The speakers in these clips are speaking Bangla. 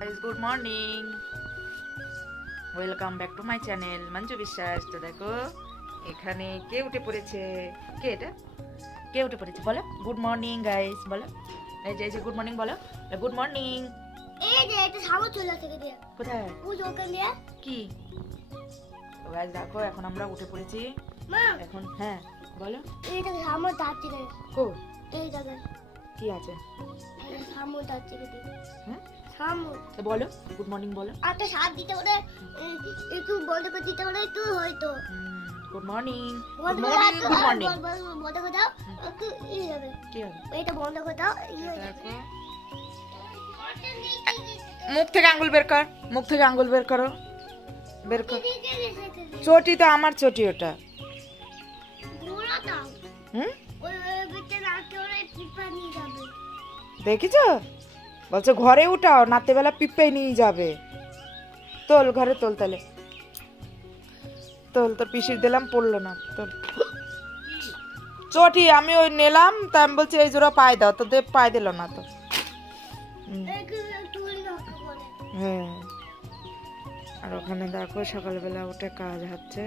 guys, good morning. Welcome back to my channel Manju বিশ্বাস। তো দেখো এখানে কে উঠে পড়েছে, কে এটা, কে উঠে পড়েছে বলো? গুড মর্নিং গাইস বলো। এই যে গুড মর্নিং বলো, গুড মর্নিং। এই যে এটা সামনে চলে থেকে দিয়ে কোথায় ওই ওখানে দিয়ে কি? তো গাইস দেখো এখন আমরা উঠে পড়েছি মা এখন। হ্যাঁ বলো। এইটা সামনে যাচ্ছে রে কো এই জায়গা কি আছে? এই সামনে যাচ্ছে রে হ্যাঁ সামনে তো বলো গুড মর্নিং বলো। একটা সাত দিতে বলে একটু বন্ধ করে দিতে বলে একটু হয়তো গুড মর্নিং বন্ধ গুড করে মর্নিং গুড মর্নিং। বন্ধ করে দাও একটু এই হবে কি হবে? এটা বন্ধ করে দাও এই হয়ে যাবে। দেখো মুখ থেকে আঙ্গুল বের কর, মুখ থেকে আঙ্গুল বের করো, বের কর। চটি তো আমার চটি ওটা। ঘোড়া দাও হুম ওই ভিতরে রাখতে ওরা পিপা নিয়ে যাবে দেখিছো বলছে ঘরে উঠাও, নাতে বেলা পিঁপড়ে নিয়ে যাবে। তোল ঘরে তোল, তাহলে তোল। তোর পিসির দিলাম পড়লো না, তোল চটি। আমি ওই নিলাম তা আমি বলছি এই জোড়া পায়ে দাও, তো দেব পায়ে দিল না তো। হ্যাঁ আর ওখানে দেখো সকালবেলা উঠে কাজ হচ্ছে।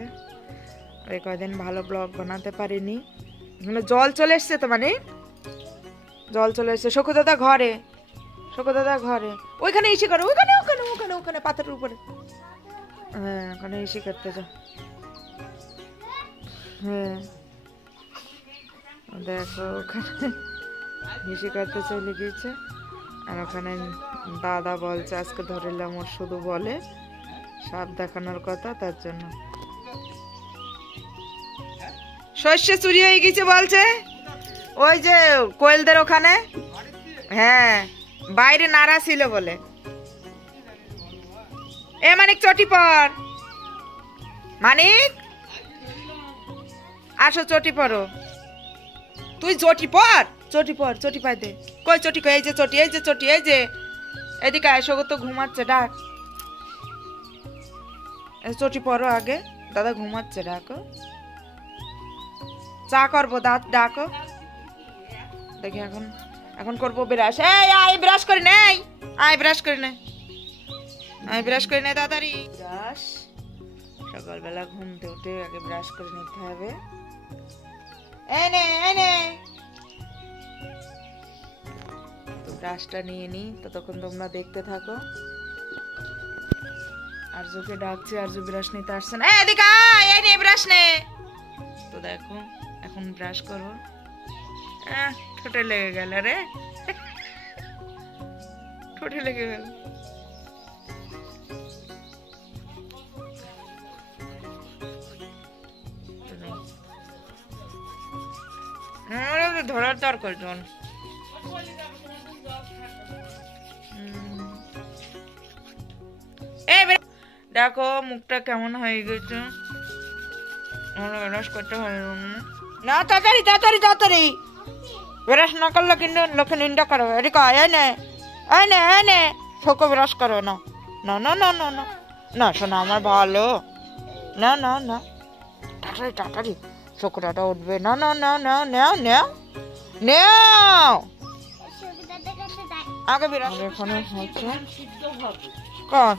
ওই কয়দিন ভালো ব্লগ বানাতে পারিনি, মানে জল চলে এসছে তো, মানে জল চলে এসছে। শোকু দাদা ঘরে, শোকু দাদা ঘরে ওইখানে ইসি করো, ওখানে ওখানে ওখানে ওখানে পাথরের উপরে। হ্যাঁ ওখানে ইসি করতে যাও। হ্যাঁ দেখো ওখানে ইসি করতে চলে গিয়েছে। আর ওখানে দাদা বলছে আজকে ধরিলাম, ওর শুধু বলে সাপ দেখানোর কথা, তার জন্য শস্য চুরি হয়ে গেছে বলছে ওই যে কোয়েলদের ওখানে। হ্যাঁ বাইরে নাড়া ছিল বলে। এ মানিক চটি পর, মানিক আসো চটি পরো। তুই চটি পর, চটি পর, চটি পাই দে। কই চটি কই? এই যে চটি, এই যে চটি, এই যে এদিকে আসো, তো ঘুমাচ্ছে, ডাক। চটি পরো আগে, দাদা ঘুমাচ্ছে, ডাকো। চা করবো, দাঁত ডাকো। দেখি এখন, এখন করবো ব্রাশ। এই আয় ব্রাশ করে নে, আয় ব্রাশ করে নে, আয় ব্রাশ করে নে তাড়াতাড়ি। ব্রাশ সকালবেলা ঘুমতে উঠে আগে ব্রাশ করে নিতে হবে। এই নে, এই নে। তো ব্রাশটা নিয়ে নি, তো তখন তোমরা দেখতে থাকো। আরজুকে ডাকছে, আরজু ব্রাশ নিতে আসছে না। এদিকে আয়, এই নে ব্রাশ নে। তো দেখো এখন ব্রাশ করবো। ঠোঁটে লেগে গেল রে, ঠোঁটে লেগে গেল। ধরার দরকার জন। দেখো মুখটা কেমন হয়ে গেছে, ব্রাশ করতে পারলাম না। তাড়াতাড়ি তাড়াতাড়ি তাড়াতাড়ি ব্রাশ না করলে কিন্তু লোকে নিন্দা করো। এদিকে আয় নে, আয় নে, আয় নে। শোকো ব্রাশ করো না, না না না না না না শোনা আমার ভালো। না না না তাড়াতাড়ি তাড়াতাড়ি, শোকোটাটা উঠবে। না না না না নেও নেও নেও আগে ব্রাশ। এখানে হচ্ছে কর,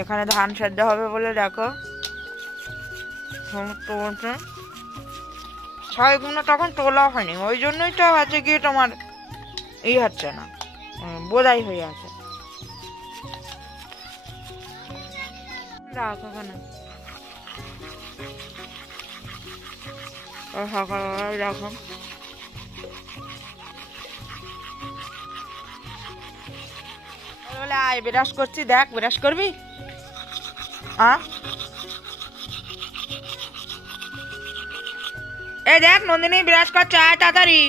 এখানে ধান সেদ্ধ হবে বলে দেখো ছয়গুলো তখন তোলা হয়নি, ওই জন্যই তো আছে গিয়ে তোমার ই হচ্ছে না, বোঝাই হয়ে আছে। রাখো ওখানে, সকালবেলায় রাখো। আয় ব্রাশ করছি, দেখ ব্রাশ করবি। এই দেখ নন্দিনী ব্রাশ করছে, আয় তাড়াতাড়ি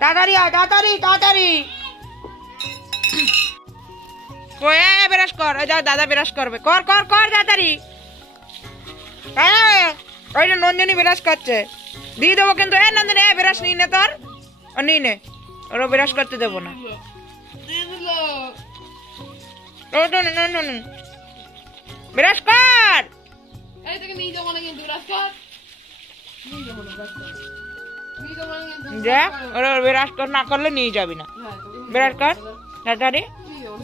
তাড়াতাড়ি আয়, তাড়াতাড়ি তাড়াতাড়ি। কই ব্রাশ কর, ওই দাদা ব্রাশ করবে, কর কর কর তাড়াতাড়ি। হ্যাঁ ওই যে নন্দিনী ব্রাশ করছে, দিয়ে দেবো কিন্তু। এ নন্দিনী ব্রাশ নিয়ে নে, তোর নিয়ে নে, ওরা ব্রাশ করতে দেবো না। ব্রাশ কর। দেখ ওরা বিরাজ কর না করলে নিয়ে যাবি না বিরাজ কর তাড়াতাড়ি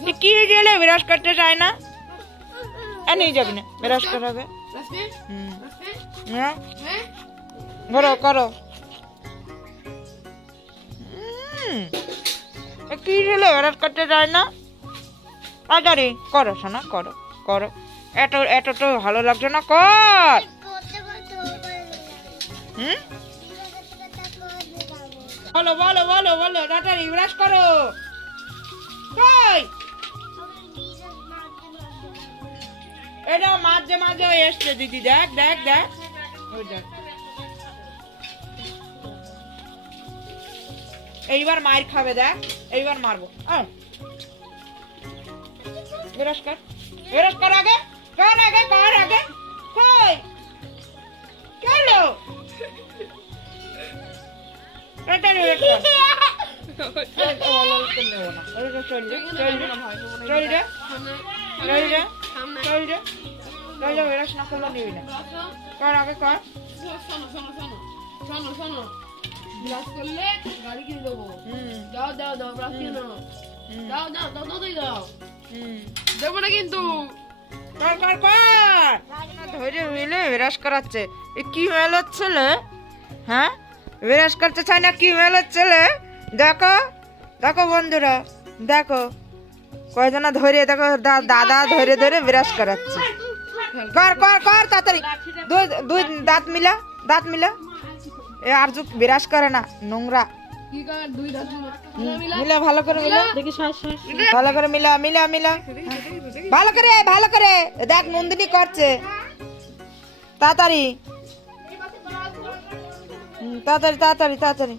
তুই কি গেলে বিরাজ করতে চায় না নিয়ে যাবি না বিরাজ কর আগে হ্যাঁ করো করো কি গেলে বিরাজ করতে চায় না তাড়াতাড়ি করো সোনা করো করো এত এত তো ভালো লাগছে না কর হুম বলো বলো বলো বলো তাড়াতাড়ি ব্রাশ করো কই এটা মাঝে মাঝে এসছে দিদি দেখ দেখ দেখ ওই দেখ এইবার মার খাবে দেখ এইবার মারবো ব্রাশ কর আগে কর আগে কর আগে কই চলো কিন্তু ধৈর্য মিলে বিরাজ করাচ্ছে কি মেল হচ্ছিল হ্যাঁ বিরাজ করতে চাই না কি মেল হচ্ছিল দেখো দেখো বন্ধুরা দেখো কয়জনা ধরে দেখো দাদা ধরে ধরে বিরাজ করাচ্ছে কর কর কর তাড়াতাড়ি দুই দাঁত মিলা আর যুগ বিরাজ করে না নোংরা মিলা ভালো করে মিলা ভালো করে মিলা মিলা মিলা ভালো করে দেখ নন্দিনী করছে তাড়াতাড়ি তাড়াতাড়ি তাড়াতাড়ি তাড়াতাড়ি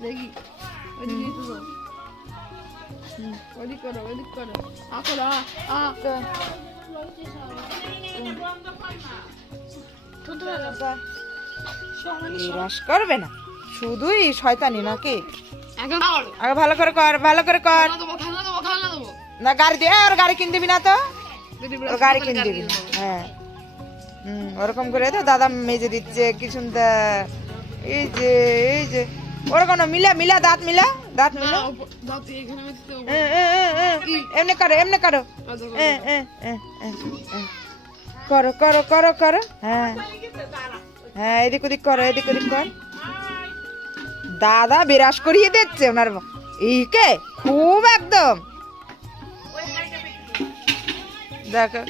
করবে না শুধুই শয়তানি নাকি আগে ভালো করে কর ভালো করে কর না গাড়ি দিয়ে আর গাড়ি কিনে দিবি না তো গাড়ি কিনে দিবি না হ্যাঁ ওরকম করে তো দাদা মেজে দিচ্ছে কি সুন্দর এই যে ওরকম মিলা দাঁত মিলা এমনি করো করো করো করো করো হ্যাঁ হ্যাঁ এদিক ওদিক কর দাদা বিরাজ করিয়ে দিচ্ছে ওনার ইকে খুব একদম দেখো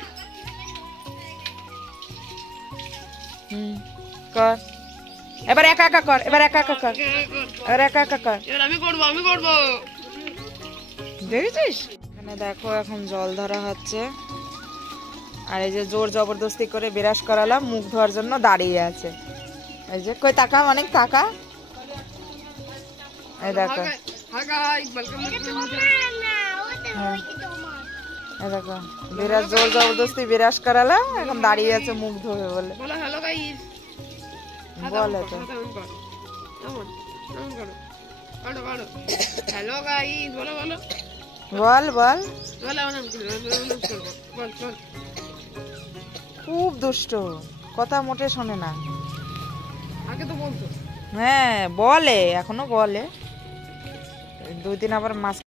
কর এবার একা একা কর এবার একা একা কর আমি করবো দেখেছিস এখানে দেখো এখন জল ধরা হচ্ছে আর এই যে জোর জবরদস্তি করে বিরাজ করালাম মুখ ধোয়ার জন্য দাঁড়িয়ে আছে এই যে কই তাকা অনেক তাকা এই দেখো দেখো বিরাজ জোর জবরদস্তি বিরাজ করালাম এখন দাঁড়িয়ে আছে মুখ ধোবে বলে বলে তো বল বল খুব দুষ্ট কথা মোটে শোনে না হ্যাঁ বলে এখনো বলে 2 দিন আবার মাছ